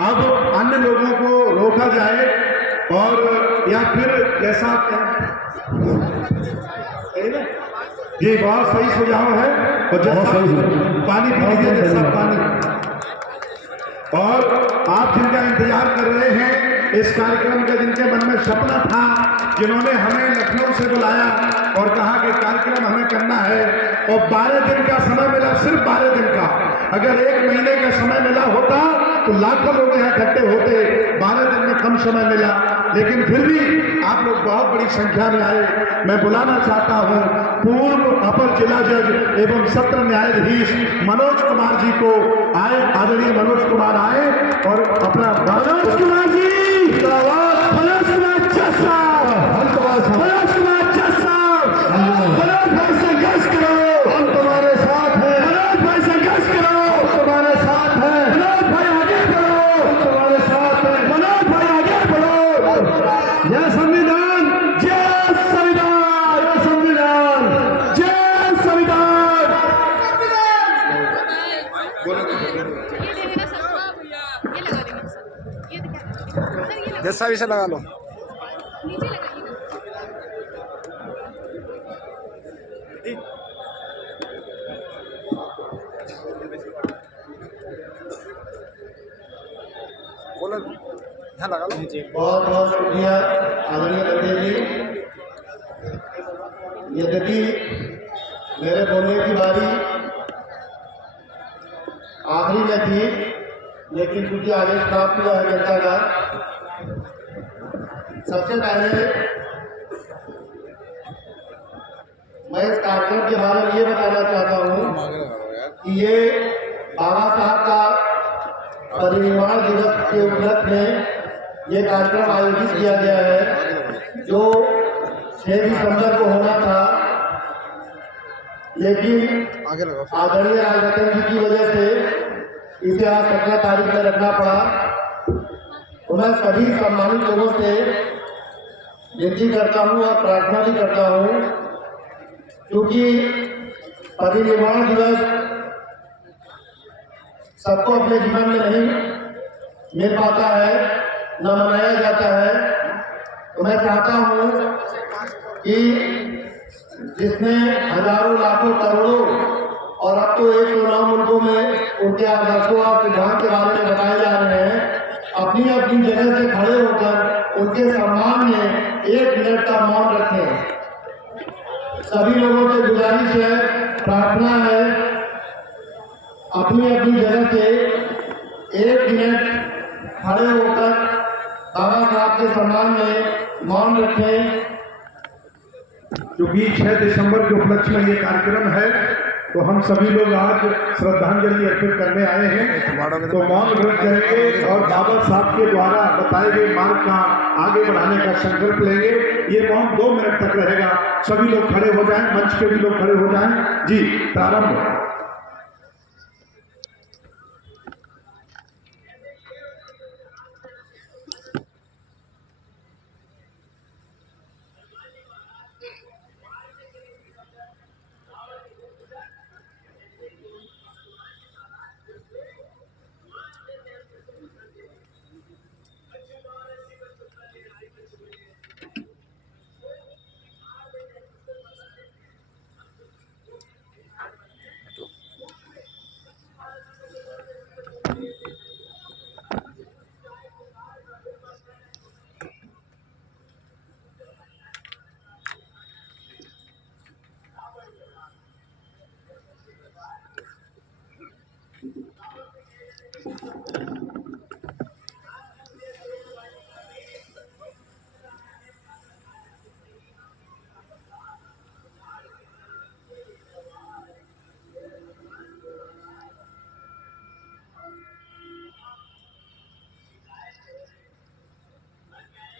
अब अन्य लोगों को रोका जाए और या फिर कैसा जी बहुत सही सुझाव है। और पानी पी लीजिए जैसा पानी। और आप जिनका इंतजार कर रहे हैं इस कार्यक्रम का, जिनके मन में सपना था, जिन्होंने हमें लखनऊ से बुलाया और कहा कि कार्यक्रम हमें करना है, और 12 दिन का समय मिला, सिर्फ 12 दिन का। अगर 1 महीने का समय मिला होता तो लाखों लोग यहाँ इकट्ठे होते। 12 दिन में कम समय मिला, लेकिन फिर भी आप लोग बहुत बड़ी संख्या में आए। मैं बुलाना चाहता हूँ पूर्व अपर जिला जज एवं सत्र न्यायाधीश मनोज कुमार जी को। आए आदरणीय मनोज कुमार आए और अपना मनोज कुमार जी, मनोज कुमार जज साहब, मनोज कुमार जज साहब, मनोज भाई संघर्ष करो, हम तुम्हारे साथ हैं। मनोज भाई संघर्ष करो, हम तुम्हारे साथ हैं। मनोज भाई आगे बढ़ो, हम तुम्हारे साथ हैं। मनोज भाई आगे बढ़ो। जय संविधान, जय संविधान, जय संविधान, जय संविधान। जैसा भी से लगा लो। बोलो, यहाँ लगा लो। बहुत बहुत शुक्रिया आदरणीय बंदे जी। यद्यपि मेरे बोलने की बारी आखिरी में थी, लेकिन क्योंकि आदेश प्राप्त हुआ है जनता का, सबसे पहले मैं इस कार्यक्रम के बारे में ये बताना चाहता हूँ कि ये बाबा साहब का परिनिर्वाण दिवस के उपलक्ष्य में ये कार्यक्रम आयोजित किया गया है, जो 6 दिसंबर को होना था, लेकिन आदरणीय राजरतन जी की वजह से इसे आज 17 तारीख में रखना पड़ा। तो मैं सभी सम्मानित लोगों से विनती करता हूँ और प्रार्थना भी करता हूँ, क्योंकि परिनिर्वाण दिवस सबको अपने जीवन में नहीं मिल पाता है, न मनाया जाता है। तो मैं चाहता हूँ कि जिसने हजारों लाखों करोड़ों और अब तो 109 मुल्कों में उनके आदर्शों और सिद्धांत के बारे में बताए जा रहे हैं, अपनी अपनी जगह से खड़े होकर उनके सम्मान में 1 मिनट का मौन रखें। सभी लोगों से गुजारिश है, प्रार्थना है, अपनी अपनी जगह से 1 मिनट खड़े होकर बाबा साहब के सम्मान में मौन रखें। क्योंकि 6 दिसंबर के उपलक्ष्य में ये कार्यक्रम है, तो हम सभी लोग आज श्रद्धांजलि अर्पित करने आए हैं। तो मौन व्रत करेंगे और बाबा साहब के द्वारा बताए गए मार्ग का आगे बढ़ाने का संकल्प लेंगे। ये मौन 2 मिनट तक रहेगा। सभी लोग खड़े हो जाएं, मंच पे भी लोग खड़े हो जाएं। जी प्रारंभ।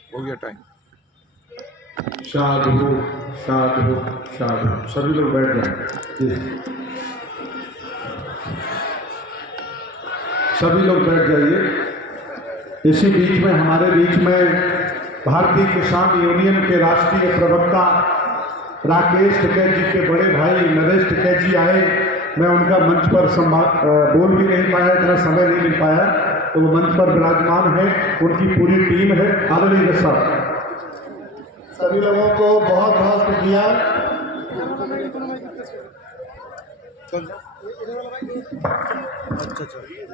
हो गया टाइम। साधु साधु साधु। सभी लोग बैठ जाए। सभी लोग बैठ जाइए। इसी बीच में हमारे बीच में भारतीय किसान यूनियन के राष्ट्रीय प्रवक्ता राकेश टिकैत जी के बड़े भाई नरेश टिकैत जी आए। मैं उनका मंच पर बोल भी नहीं पाया, इतना समय नहीं मिल पाया। तो वो मंच पर विराजमान है, उनकी पूरी टीम है। आदरणीय साहब, सभी लोगों को बहुत बहुत शुक्रिया।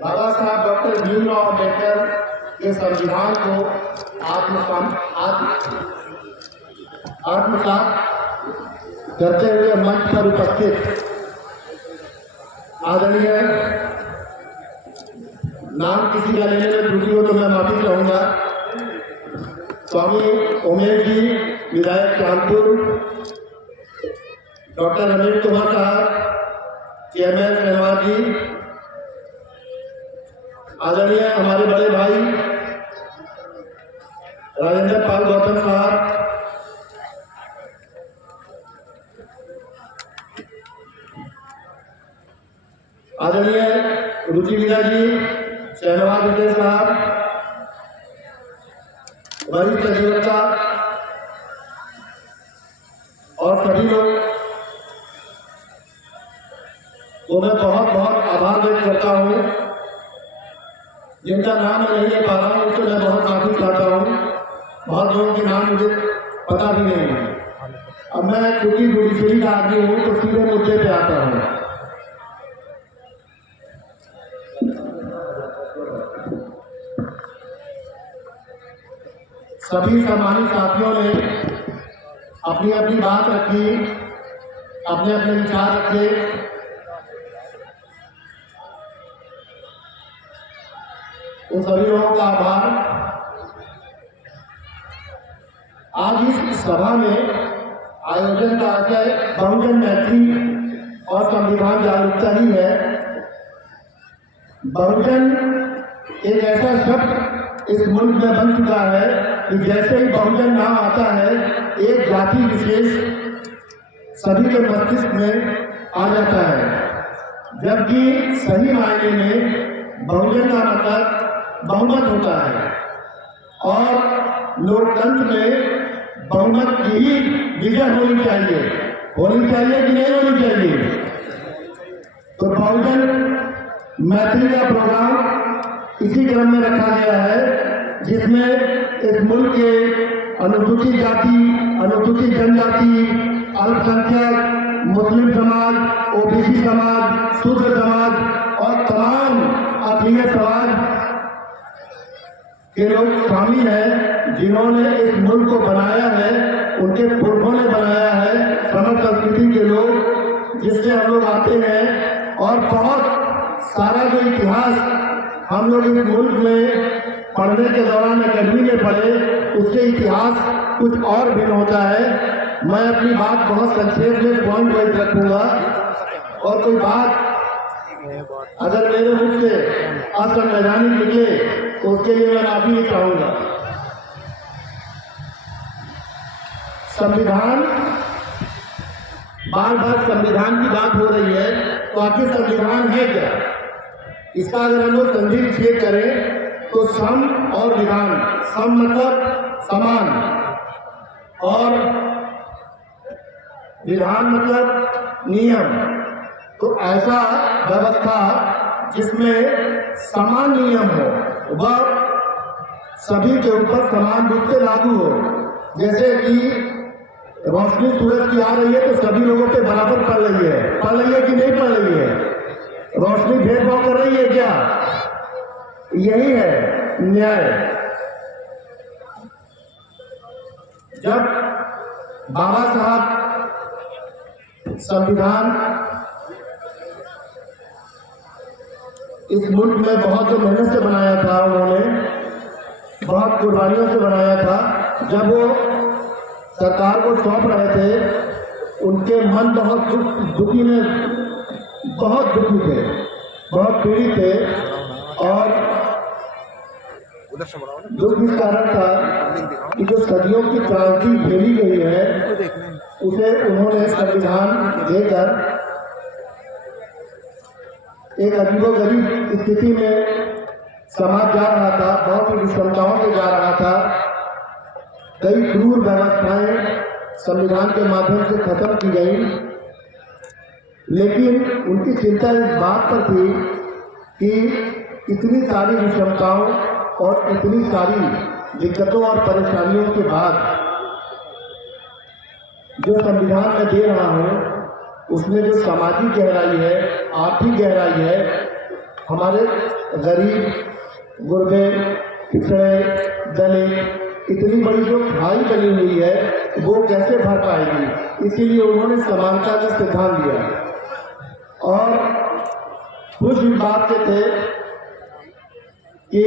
बाबा साहब डॉक्टर भीमराव अम्बेडकर के संविधान को आत्मसात करते हुए मंच पर उपस्थित आदरणीय, नाम किसी का लेने में त्रुटि हो तो मैं माफी चाहूंगा, स्वामी उमेश जी विधायक कानपुर, डॉक्टर अनिल कुमार साहब चेयरमैन शहनवाज जी, आदरणीय हमारे बड़े भाई राजेंद्र पाल गौतम साहब, आदरणीय रुचि मीना जी, शहनवाज विजय साहब, वरिष्ठ अधिवक्ता और सभी लोग को मैं बहुत बहुत आभार व्यक्त करता हूँ। जिनका नाम मैं नहीं ले पा रहा हूँ उसको मैं बहुत माफी चाहता हूँ। बहुत लोगों के नाम मुझे पता भी नहीं है। अब मैं क्योंकि जुडिशरी का आदमी हूँ तो सीधे मुद्दे पे आता हूँ। सभी सम्मानित साथियों ने अपनी अपनी बात रखी, अपने अपने विचार रखे। उन सभी लोगों का आभार। आज इस सभा में आयोजन का आशय बहुजन मैत्री और संविधान जागरूकता ही है। बहुजन एक ऐसा शब्द इस मुल्क में बन चुका है कि जैसे ही बहुजन नाम आता है एक जाति विशेष सभी के मस्तिष्क में आ जाता है, जबकि सही मायने में बहुजन का मतलब बहुमत होता है और लोकतंत्र में बहुमत की ही विजय होनी चाहिए कि नहीं होनी चाहिए। तो बहुजन मैत्री का प्रोग्राम इसी क्रम में रखा गया है, जिसमें इस मुल्क के अनुसूचित जाति, अनुसूचित जनजाति, अल्पसंख्यक, मुस्लिम समाज, ओबीसी समाज, शूद्र समाज और तमाम अखिलेश समाज के लोग शामिल हैं, जिन्होंने इस मुल्क को बनाया है, उनके पुरखों ने बनाया है, समस्त संस्कृति के लोग जिससे हम लोग आते हैं। और बहुत सारा जो इतिहास हम लोग इस मुल्क में पढ़ने के दौरान अकेडमी में पढ़े, उससे इतिहास कुछ और भिन्न होता है। मैं अपनी बात बहुत संक्षेप में पॉइंट वाइज रखूंगा और कोई बात अगर मेरे मुख से असंवैधानिक निकले तो उसके लिए मैं माफी ही चाहूंगा। संविधान, बार बार संविधान की बात हो रही है, तो आखिर संविधान है क्या? इसका अगर हम लोग संधि विच्छेद करें तो सम और विधान, सम मतलब समान और विधान मतलब नियम। तो ऐसा व्यवस्था जिसमें समान नियम हो, वह सभी के ऊपर समान रूप से लागू हो। जैसे कि रोशनी सूरज की आ रही है तो सभी लोगों पे बराबर पड़ रही है कि नहीं पड़ रही है? रोशनी भेदभाव कर रही है क्या? यही है न्याय। जब बाबा साहब संविधान इस मुल्क में बहुत मेहनत से बनाया था, उन्होंने बहुत कुर्बानियों से बनाया था। जब वो सरकार को सौंप रहे थे, उनके मन बहुत दुखी में बहुत दुखी थे, बहुत पीड़ित थे और दुख इस कारण था कि जो सदियों की क्रांति झेली गई है उसे उन्होंने संविधान देकर एक अजीबोगरीब स्थिति में समाज जा रहा था, बहुत ही विषमताओं से जा रहा था। कई क्रूर व्यवस्थाएं संविधान के माध्यम से खत्म की गई, लेकिन उनकी चिंता इस बात पर थी कि इतनी सारी विषमताओं और इतनी सारी दिक्कतों और परेशानियों के बाद जो संविधान में दे रहा हूँ उसमें जो सामाजिक गहराई है, आर्थिक गहराई है, हमारे गरीब, गुरबे, पिछड़े, दलित, इतनी बड़ी जो खाई बनी हुई है वो कैसे भर पाएगी। इसीलिए उन्होंने समानता का सिद्धांत दिया। और कुछ भी बात के थे कि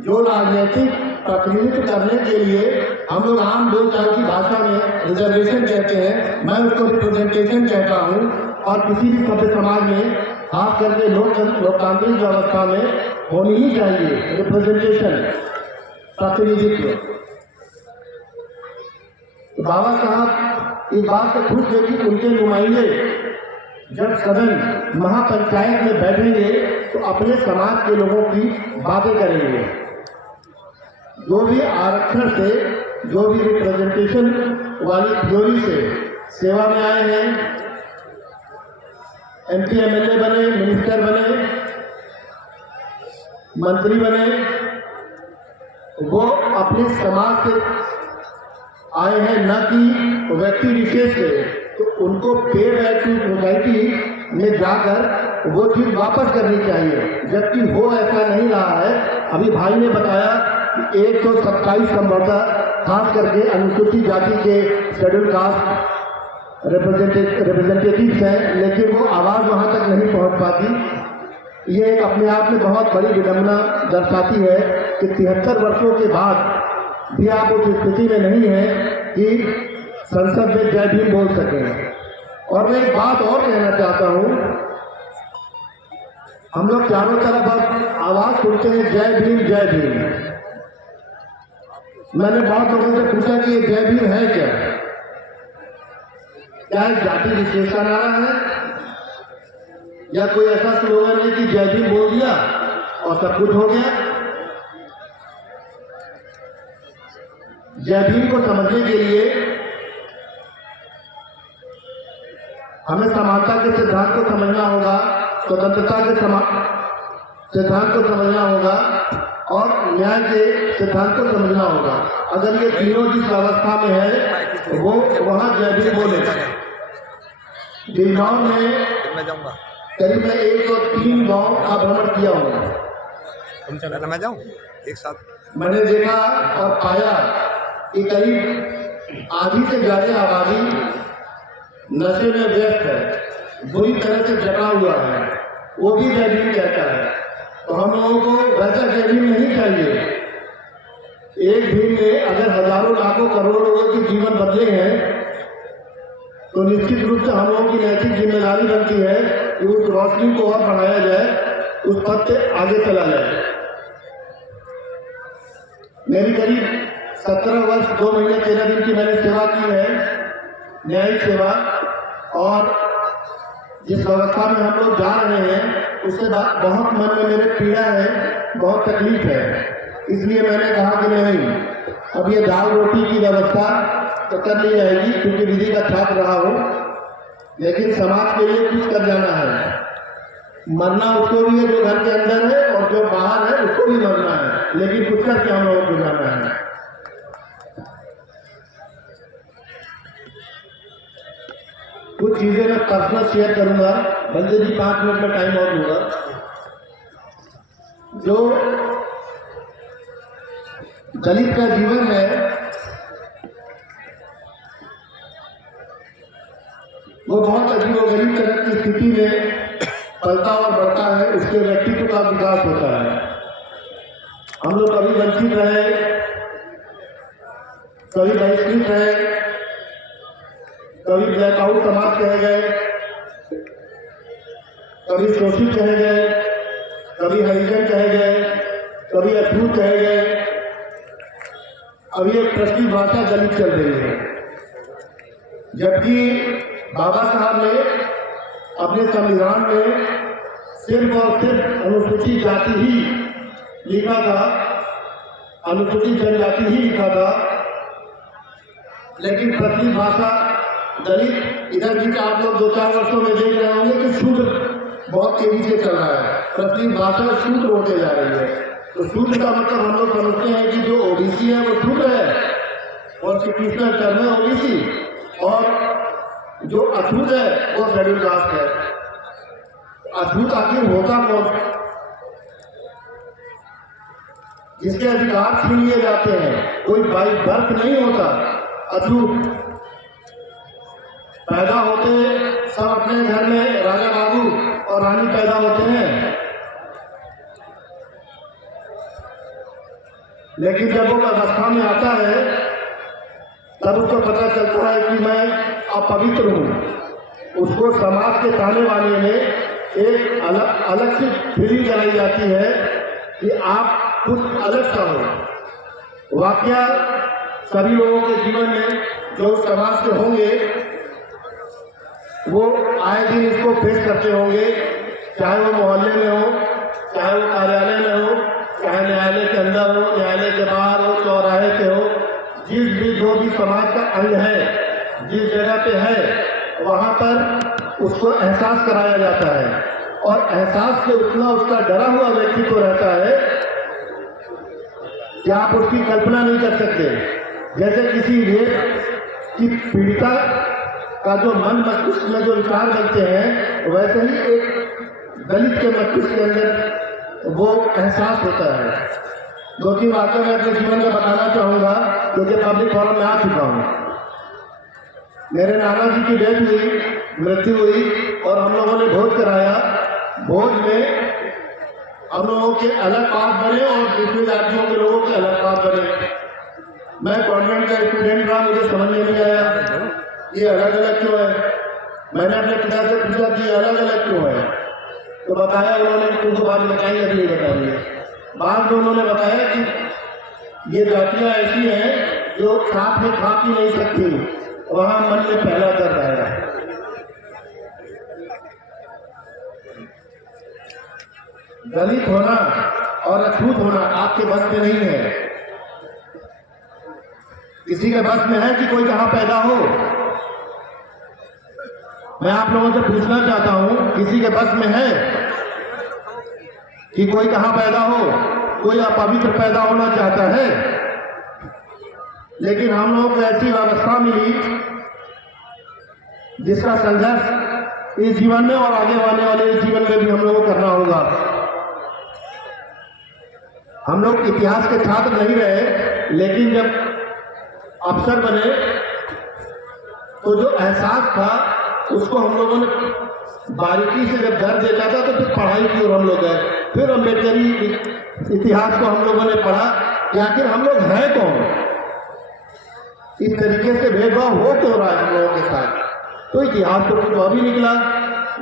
जो राजनीतिक प्रतिनिधित्व करने के लिए हम लोग आम बोलचाल की भाषा में रिजर्वेशन कहते हैं, मैं उसको रिप्रेजेंटेशन कहता हूँ। और किसी भी सभ्य समाज में खास करके लोकतांत्रिक व्यवस्था में होनी ही चाहिए रिप्रेजेंटेशन, प्रतिनिधित्व। तो बाबा साहब इस बात से खुश थे कि उनके नुमाइंदे जब सदन महापंचायत में बैठेंगे तो अपने समाज के लोगों की बातें करेंगे। जो भी आरक्षण से, जो भी रिप्रेजेंटेशन वाली थ्योरी से सेवा में आए हैं, MP MLA बने, मिनिस्टर बने, मंत्री बने, वो अपने समाज से आए हैं, न कि व्यक्ति विशेष से। तो उनको पे बैक टू सोसाइटी में जाकर वो चीज वापस करनी चाहिए, जबकि वो ऐसा नहीं रहा है। अभी भाई ने बताया कि 127 संभवतः खास करके अनुसूचित जाति के शेड्यूल कास्ट रिप्रेजेंटेटिव्स हैं, लेकिन वो आवाज़ वहाँ तक नहीं पहुँच पाती। ये एक अपने आप में बहुत बड़ी विडंबना दर्शाती है कि 73 वर्षों के बाद भी आप उस स्थिति में नहीं है कि संसद में जय भीम बोल सकें। और मैं एक बात और कहना चाहता हूँ, हम लोग चारों तरफ अब आवाज़ सुनते हैं जय भीम जय भीम। मैंने बहुत लोगों से पूछा कि ये जय भीम है क्या? क्या एक जाति विशेष का नारा है या कोई ऐसा स्लोगन है कि जय भीम बोल दिया और सब कुछ हो गया? जय भीम को समझने के लिए हमें समानता के सिद्धांत को समझना होगा, स्वतंत्रता के सिद्धांत को समझना होगा और न्याय के सिद्धांत को समझना होगा। अगर ये तीनों जिस अवस्था में है वो वहाँ जय भीम बोलेगा। बिजनौर में करीब मैं 103 गांव का भ्रमण किया हूँ। मैं जाऊँ एक साथ। मैंने देखा और पाया कि करीब आधी से ज्यादा आबादी नशे में व्यस्त है, बुरी तरह से जटा हुआ है, वो भी जय भीम कहता है। तो हम लोगों को वैसा जय भीम नहीं चाहिए। एक भीम ने अगर हजारों लाखों करोड़ों लोगों के जीवन बदले हैं तो निश्चित रूप से हम लोगों की नैतिक जिम्मेदारी बनती है कि उस रोशनी को और बढ़ाया जाए, उस पथ से आगे चला जाए। मेरी करीब 17 वर्ष 2 महीने 13 दिन की मैंने सेवा की है, न्यायिक सेवा। और जिस व्यवस्था में हम लोग जा रहे हैं उससे बहुत मन में मेरे पीड़ा है, बहुत तकलीफ है। इसलिए मैंने कहा कि नहीं, अब ये दाल रोटी की व्यवस्था तो कर ली जाएगी क्योंकि विधि का छात्र रहा हूँ, लेकिन समाज के लिए कुछ कर जाना है। मरना उसको भी है जो घर के अंदर है और जो बाहर है उसको भी मरना है, लेकिन कुछ करके हम लोगों को जाना है। कुछ चीजें मैं पर्सनल शेयर करूंगा, बंदे जी 5 मिनट में टाइम और दूंगा। जो दलित का जीवन है वो बहुत अजीबोगरीब तरह की स्थिति में पलता और बढ़ता है, उसके व्यक्तित्व का विकास होता है। हम लोग कभी वंचित रहे, कभी बहिष्कृत रहे, कभी ब्लैकआउट समाज कहे गए, कभी शोषित कहे गए, कभी हरिजन कहे गए, कभी अछूत कहे गए। अभी एक प्रचलित भाषा दलित चल रही है, जबकि बाबा साहब ने अपने संविधान में सिर्फ और सिर्फ अनुसूचित जाति ही लिखा था, अनुसूचित जनजाति ही लिखा था। लेकिन प्रचलित भाषा दलित इधर भी आप लोग 2-4 वर्षों में देख रहे होंगे कि शूद्र बहुत तेजी से चल रहा है। प्रति भाषा शूद्र होते जा रही है। तो शूद्र का मतलब हम लोग समझते हैं कि जो ओबीसी है वो शूद्र है, कॉन्स्टिट्यूशनल टर्म है ओबीसी, और जो अछूत है वो शेड्यूल कास्ट है। अछूत आखिर होता कौन? जिसके अधिकार छीन लिए जाते हैं, कोई बाई बर्थ नहीं होता अछूत। पैदा होते सब अपने घर में राजा बाबू और रानी पैदा होते हैं, लेकिन जब वो अवस्था में आता है तब उसको पता चलता है कि मैं अपवित्र हूँ। उसको समाज के ताने वाले में एक अलग सी फीलिंग जलाई जाती है कि आप कुछ अलग सा हो। वाकया सभी लोगों के जीवन में जो समाज से होंगे वो आए दिन इसको फेस करते होंगे, चाहे वो मोहल्ले में हो, चाहे वो कार्यालय में हो, चाहे न्यायालय के अंदर हो, न्यायालय के बाहर हो, चौराहे पे हो, जो भी समाज का अंग है, जिस जगह पे है वहाँ पर उसको एहसास कराया जाता है। और एहसास से उतना उसका डरा हुआ व्यक्ति तो रहता है कि आप उसकी कल्पना नहीं कर सकते। जैसे किसी रेप की पीड़िता का जो मन मस्तिष्क में जो विचार बनते हैं, वैसे ही एक दलित के मस्तिष्क के अंदर वो एहसास होता है। दो तीन बातें मैं अपने जीवन में बताना चाहूँगा, क्योंकि पब्लिक फोरम में आ चुका हूँ। मेरे नाना जी की डेथ हुई, मृत्यु हुई, और हम लोगों ने भोज कराया। भोज में हम लोगों के अलग पास बने और दूसरी जातियों के लोगों के अलग पास बने। मैं कॉन्वेंट का स्टूडेंट रहा, मुझे समझ में नहीं आया ये अलग अलग क्यों है। मैंने अपने पिता से पूछा कि अलग अलग क्यों है, तो बताया उन्होंने, तुमको बात बताई अभी नहीं बताइए। बाद में उन्होंने बताया कि ये जातियाँ ऐसी हैं जो साथ में खा पी नहीं सकती, वहाँ मन में पहला कर रहा है। दलित होना और अछूत होना आपके बस में नहीं है। किसी के बस में है कि कोई कहाँ पैदा हो? मैं आप लोगों से पूछना चाहता हूँ, किसी के बस में है कि कोई कहाँ पैदा हो? कोई अपवित्र पैदा होना चाहता है? लेकिन हम लोगों को ऐसी व्यवस्था मिली जिसका संघर्ष इस जीवन में और आगे आने वाले इस जीवन में भी हम लोगों को करना होगा। हम लोग इतिहास के छात्र नहीं रहे, लेकिन जब अफसर बने तो जो एहसास था उसको हम लोगों ने बारीकी से जब दर्ज देखा था, तो फिर पढ़ाई की ओर हम लोग गए। फिर अम्बेडकरी इतिहास को हम लोगों ने पढ़ा कि आखिर हम लोग हैं कौन, इस तरीके से भेदभाव हो क्यों रहा है हम लोगों के साथ। तो इतिहास तो कुछ और भी निकला,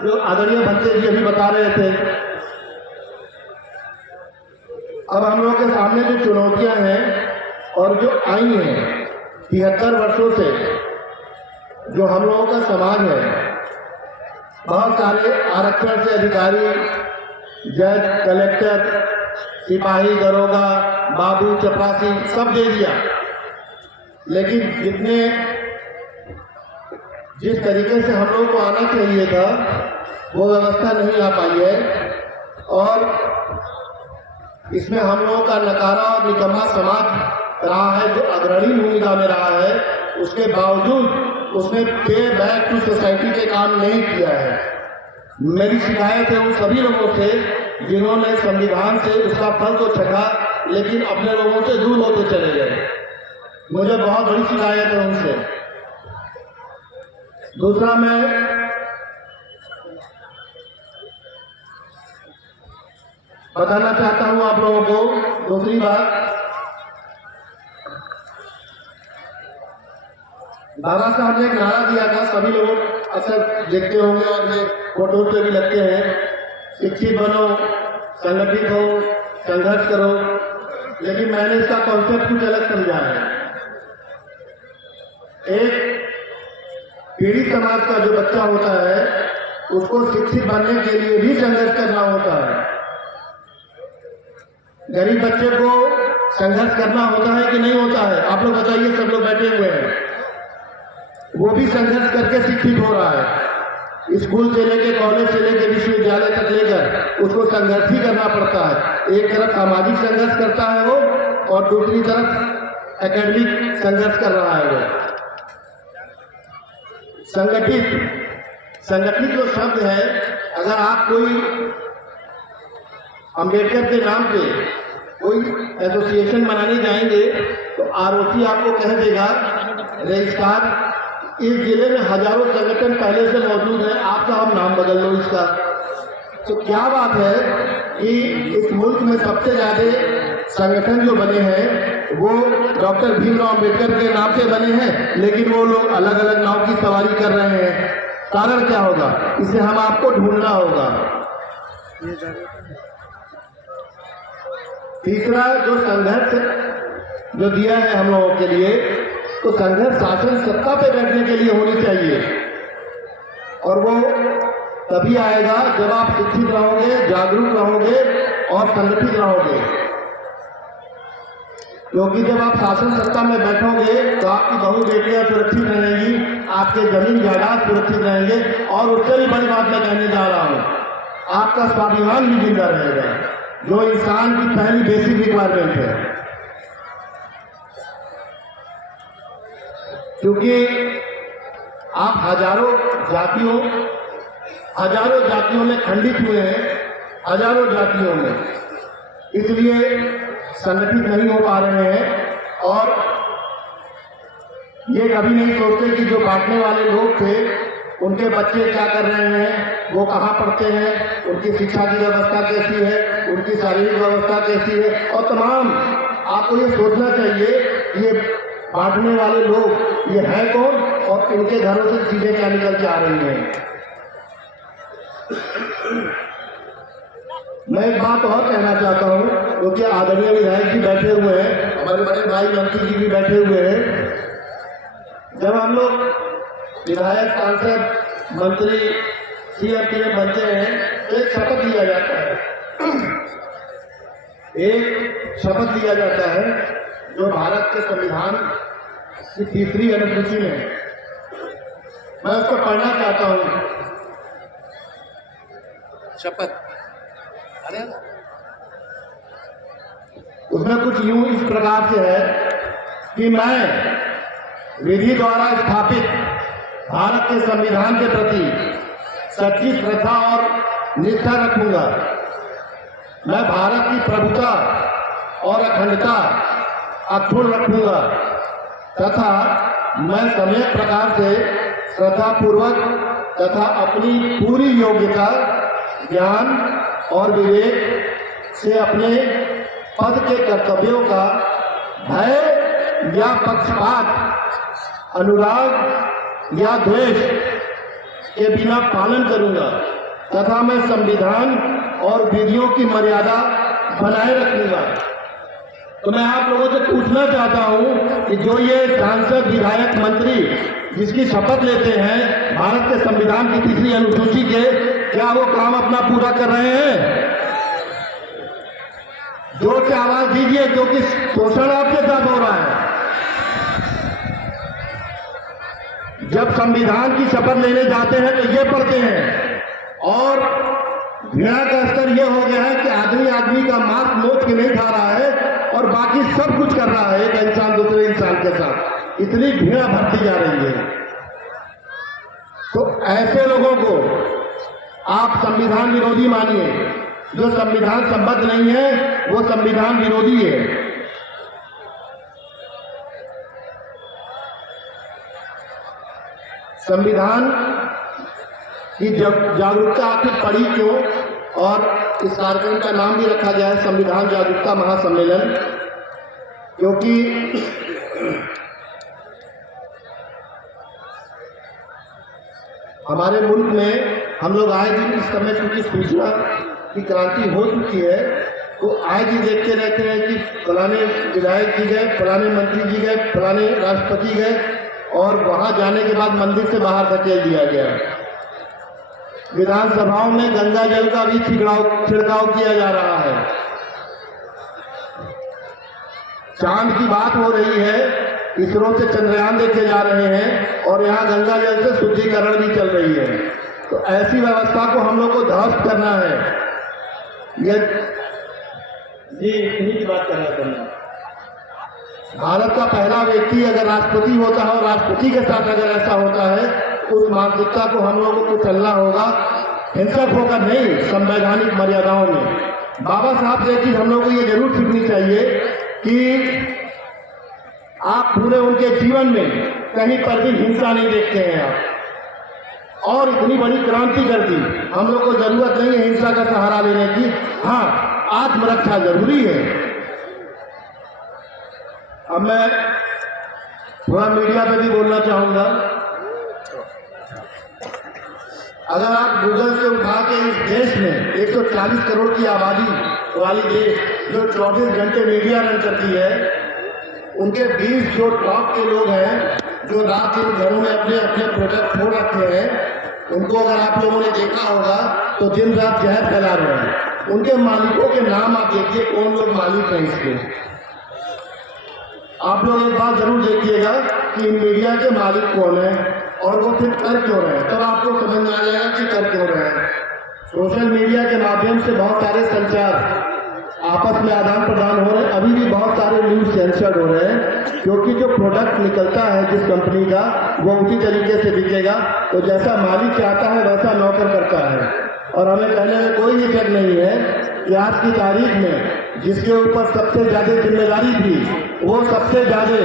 जो आदरणीय भट्टे जी अभी बता रहे थे। अब हम लोगों के सामने जो चुनौतियां हैं और जो आई हैं 73 वर्षों से, जो हम लोगों का समाज है, बहुत सारे आरक्षण से अधिकारी, जज, कलेक्टर, सिपाही, दरोगा, बाबू, चपरासी सब दे दिया, लेकिन जिस तरीके से हम लोगों को आना चाहिए था वो व्यवस्था नहीं आ पाई है। और इसमें हम लोगों का नकारा और निकम्मा समाज रहा है, जो अग्रणी भूमिका में रहा है। उसके बावजूद उसने पे बैक टू सोसाइटी के काम नहीं किया है। मेरी शिकायत है उन सभी लोगों से जिन्होंने संविधान से उसका फल तो चखा, लेकिन अपने लोगों से दूर होते चले गए। मुझे बहुत बड़ी शिकायत है उनसे। दूसरा, मैं बताना चाहता हूं आप लोगों को, दूसरी बात, बाबा साहब ने एक नारा दिया था, सभी लोग अक्सर देखते होंगे और ये फोटो पे भी लगते हैं, शिक्षित बनो, संगठित हो, संघर्ष करो। लेकिन मैंने इसका कॉन्सेप्ट कुछ अलग समझा है। एक पीड़ित समाज का जो बच्चा होता है उसको शिक्षित बनने के लिए भी संघर्ष करना होता है। गरीब बच्चे को संघर्ष करना होता है कि नहीं होता है? आप लोग बताइए, सब लोग बैठे हुए हैं। वो भी संघर्ष करके शिक्षित हो रहा है। स्कूल से लेके कॉलेज से लेके विश्वविद्यालय तक लेकर उसको संघर्ष ही करना पड़ता है। एक तरफ सामाजिक संघर्ष करता है वो, और दूसरी तरफ एकेडमिक संघर्ष कर रहा है वो। संगठित जो शब्द है, अगर आप कोई अंबेडकर के नाम पे कोई एसोसिएशन बनाने जाएंगे तो आरओसी आपको कह देगा रजिस्ट्रार इस जिले में हजारों संगठन पहले से मौजूद है, आप साहब नाम बदल लो इसका। तो क्या बात है कि इस मुल्क में सबसे ज्यादा संगठन जो बने हैं वो डॉक्टर भीमराव अंबेडकर के नाम से बने हैं, लेकिन वो लोग अलग अलग नाव की सवारी कर रहे हैं। कारण क्या होगा? इसे हम आपको ढूंढना होगा। तीसरा जो संघर्ष जो दिया है हम लोगों के लिए, तो संघर्ष शासन सत्ता पे बैठने के लिए होनी चाहिए, और वो तभी आएगा जब आप शिक्षित रहोगे, जागरूक रहोगे और संगठित रहोगे। क्योंकि जब आप शासन सत्ता में बैठोगे तो आपकी बहू बेटियां सुरक्षित रहेंगी, आपके जमीन जायदाद सुरक्षित रहेंगे, और उससे भी बड़ी बात मैं कहने जा रहा हूं, आपका स्वाभिमान भी जिंदा रहेगा, जो इंसान की पहली बेसिक रिक्वायरमेंट है। क्योंकि आप हजारों जातियों में खंडित हुए हैं, हजारों जातियों में, इसलिए संगठित नहीं हो पा रहे हैं, और ये कभी नहीं सोचते कि जो बांटने वाले लोग थे उनके बच्चे क्या कर रहे हैं, वो कहाँ पढ़ते हैं, उनकी शिक्षा की व्यवस्था कैसी है, उनकी शारीरिक व्यवस्था कैसी है, और तमाम आपको ये सोचना चाहिए ये बांटने वाले लोग ये है कौन, और इनके घरों से चीजें क्या निकल के आ रही हैं। मैं एक बात और कहना चाहता हूँ, क्योंकि आदरणीय विधायक जी बैठे हुए हैं, हमारे बड़े भाई मंत्री जी भी बैठे हुए हैं। जब हम लोग विधायक, सांसद, मंत्री, सीएम पीएम बनते हैं तो एक शपथ लिया जाता है, एक शपथ लिया जाता है जो भारत के संविधान की 3री अनुसूची में है। मैं उसको पढ़ना चाहता हूँ। शपथ उसमें कुछ यूं इस प्रकार से है कि मैं विधि द्वारा स्थापित भारत के संविधान के प्रति सच्ची श्रद्धा और निष्ठा रखूंगा। मैं भारत की प्रभुता और अखंडता अक्षुण्ण रखूंगा, तथा मैं समय प्रकार से श्रद्धापूर्वक तथा अपनी पूरी योग्यता, ज्ञान और विवेक से अपने पद के कर्तव्यों का भय या पक्षपात, अनुराग या द्वेष के बिना पालन करूंगा, तथा मैं संविधान और विधियों की मर्यादा बनाए रखूंगा। तो मैं आप लोगों से पूछना चाहता हूं कि जो ये सांसद, विधायक, मंत्री जिसकी शपथ लेते हैं भारत के संविधान की 3री अनुसूची के, क्या वो काम अपना पूरा कर रहे हैं? जोर से आवाज दीजिए, क्योंकि शोषण आपके साथ हो रहा है। जब संविधान की शपथ लेने जाते हैं तो ये पढ़ते हैं, और घृणा का स्तर यह हो गया है कि आदमी आदमी का मांस नोच के नहीं खा रहा है और बाकी सब कुछ कर रहा है एक इंसान दूसरे इंसान के साथ। इतनी घृणा बढ़ती जा रही है। तो ऐसे लोगों को आप संविधान विरोधी मानिए। जो संविधान संबद्ध नहीं है वो संविधान विरोधी है। संविधान की जागरूकता आखिर पड़ी क्यों, और इस कार्यक्रम का नाम भी रखा गया है संविधान जागरूकता महासम्मेलन, क्योंकि हमारे मुल्क में हम लोग आए दिन इस समय क्योंकि सूचना की क्रांति हो चुकी है, तो आए दिन देखते रहते हैं कि फलाने विधायक जी गए, फलाने मंत्री जी गए, फलाने राष्ट्रपति गए, और वहां जाने के बाद मंदिर से बाहर धकेल दिया गया। विधानसभाओं में गंगा जल का भी छिड़काव किया जा रहा है। चांद की बात हो रही है, इसरो से चंद्रयान देखे जा रहे हैं, और यहाँ गंगा जल से शुद्धिकरण भी चल रही है। तो ऐसी व्यवस्था को हम लोग को ध्वस्त करना है। ये जी इन्हीं की बात कर रहा था। भारत का पहला व्यक्ति अगर राष्ट्रपति होता है और राष्ट्रपति के साथ अगर ऐसा होता है, उस मानसिकता को हम लोगों को चलना होगा, हिंसक होकर नहीं, संवैधानिक मर्यादाओं में। बाबा साहब से चीज हम लोग को ये जरूर सीखनी चाहिए कि आप पूरे उनके जीवन में कहीं पर भी हिंसा नहीं देखते हैं आप, और इतनी बड़ी क्रांति कर दी। हम लोग को जरूरत नहीं है हिंसा का सहारा लेने की। हाँ, आत्मरक्षा जरूरी है। अब मैं थोड़ा मीडिया पे भी बोलना चाहूंगा। अगर आप गूगल से उठा के इस देश में 140 करोड़ की आबादी वाली देश जो 24 घंटे मीडिया रन करती है, उनके 20 जो टॉप के लोग हैं जो रात दिन घरों में अपने अपने प्रोडक्ट छोड़ रखे हैं, उनको अगर आप लोगों ने देखा होगा तो दिन रात जहर फैला रहे हैं। उनके मालिकों के नाम आप देखिए, कौन लोग मालिक हैं इसके। आप लोग एक बात जरूर देखिएगा कि मीडिया के मालिक कौन है और वो फिर कर क्यों रहे हैं, तब आपको समझ में आ जाएगा कि कर क्यों रहे हैं। सोशल मीडिया के माध्यम से बहुत सारे संचार आपस में आदान प्रदान हो रहे हैं। अभी भी बहुत सारे न्यूज सेंसर्ड हो रहे हैं, क्योंकि जो प्रोडक्ट निकलता है जिस कंपनी का, वो उसी तरीके से बिकेगा। तो जैसा मालिक चाहता है वैसा नौकर करता है। और हमें कहने में कोई भी शक नहीं है कि आज की तारीख में जिसके ऊपर सबसे ज्यादा जिम्मेदारी थी, वो सबसे ज्यादा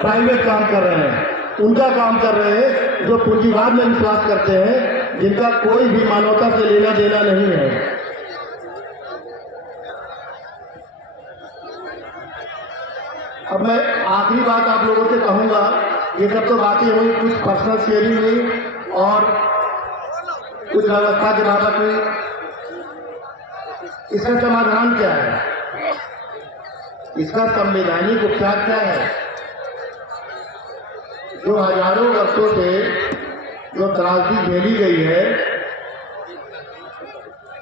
प्राइवेट काम कर रहे हैं। उनका काम कर रहे हैं जो पूंजीवाद में विश्वास करते हैं, जिनका कोई भी मानवता से लेना देना नहीं है। अब मैं आखिरी बात आप लोगों से कहूंगा, ये सब तो बातें हुई, कुछ पर्सनल शेयरिंग हुई और कुछ व्यवस्था के बाबत हुई। इसका समाधान क्या है? इसका संवैधानिक उपचार क्या है? जो हजारों वर्षों से जो त्रासदी झेली गई है,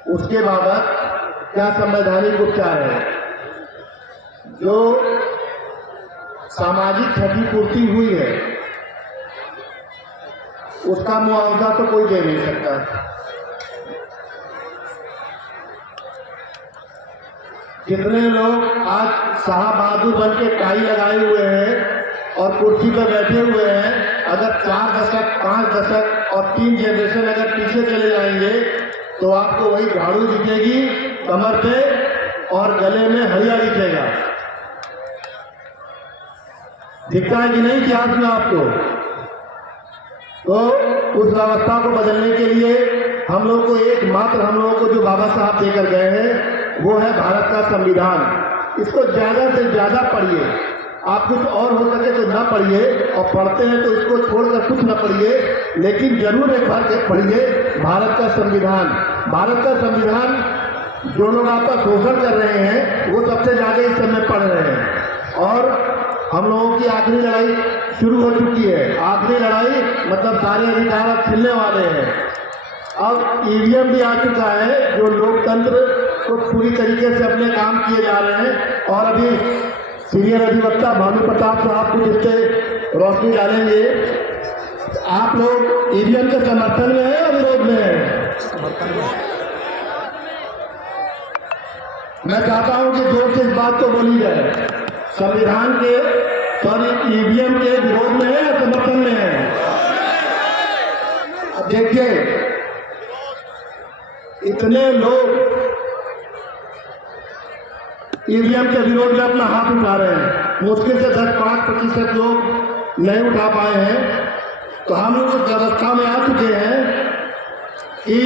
उसके बाबत क्या संवैधानिक उपचार है? जो सामाजिक क्षतिपूर्ति हुई है, उसका मुआवजा तो कोई दे नहीं सकता। जितने लोग आज शाह बहादुर बन के टाई लगाए हुए हैं और कुर्सी पर बैठे हुए हैं, अगर 4 दशक 5 दशक और 3 जनरेशन अगर पीछे चले जाएंगे तो आपको वही झाड़ू दिखेगी कमर पे और गले में हरिया दिखेगा। दिखता है कि नहीं इतिहास में आपको? तो उस व्यवस्था को बदलने के लिए हम लोग को एकमात्र हम लोगों को जो बाबा साहब देकर गए हैं वो है भारत का संविधान। इसको ज्यादा से ज्यादा पढ़िए। आप कुछ और हो सके तो ना पढ़िए, और पढ़ते हैं तो इसको छोड़कर कुछ ना पढ़िए, लेकिन जरूर एक बार पढ़िए भारत का संविधान। भारत का संविधान जो लोग आपका शोषण कर रहे हैं वो सबसे ज्यादा इस समय पढ़ रहे हैं। और हम लोगों की आखिरी लड़ाई शुरू हो चुकी है। आखिरी लड़ाई मतलब सारे अधिकार अब छिलने वाले हैं। अब ईवीएम भी आ चुका है, जो लोकतंत्र को पूरी तरीके से अपने काम किए जा रहे हैं। और अभी सीनियर अधिवक्ता भानु प्रताप साहब को जिस पे रोशनी डालेंगे। आप लोग ईवीएम के समर्थन में है या विरोध में है? मैं चाहता हूं कि जोर से इस बात को बोली जाए। संविधान के सॉरी ईवीएम के विरोध में है या समर्थन में है? अब देखिए, इतने लोग ईवीएम के विरोध में अपना हाथ उठा रहे हैं। मुश्किल से 10-5% लोग नहीं उठा पाए हैं। तो हम लोग उस व्यवस्था में आ चुके हैं कि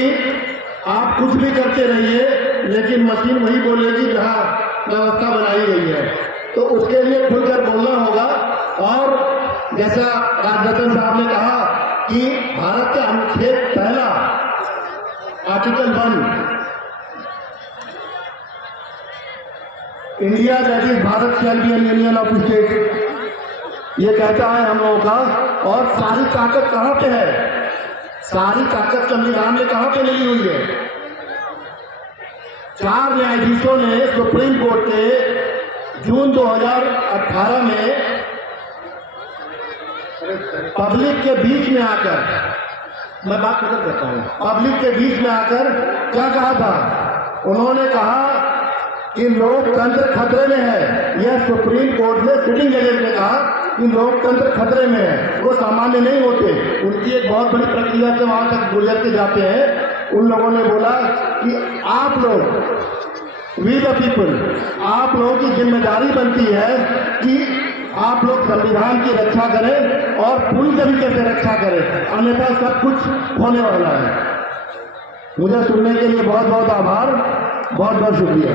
आप कुछ भी करते रहिए, लेकिन मशीन वही बोलेगी जहां व्यवस्था बनाई गई है। तो उसके लिए खुलकर बोलना होगा। और जैसा राजरतन साहब ने कहा कि भारत का अनुच्छेद 1 article 1 India that is Bharat shall be an union of state, ये कहता है हम लोगों का। और सारी ताकत कहां पे है? सारी ताकत संविधान में कहां पे लगी हुई है? 4 न्यायाधीशों ने सुप्रीम कोर्ट के जून 2018 में पब्लिक के बीच में आकर मैं बात खत्म करता हूँ। पब्लिक के बीच में आकर क्या कहा था? उन्होंने कहा कि लोकतंत्र खतरे में है। यह सुप्रीम कोर्ट में सिटिंग जजेस ने कहा कि लोकतंत्र खतरे में है, वो सामान्य नहीं होते। उनकी एक बहुत बड़ी प्रक्रिया से वहां तक गुजर के जाते हैं। उन लोगों ने बोला कि आप लोग, वी द पीपल, आप लोगों की जिम्मेदारी बनती है कि आप लोग संविधान की रक्षा करें और पूरी तरीके से रक्षा करें, अन्यथा सब कुछ होने वाला है। मुझे सुनने के लिए बहुत बहुत आभार, बहुत बहुत शुक्रिया।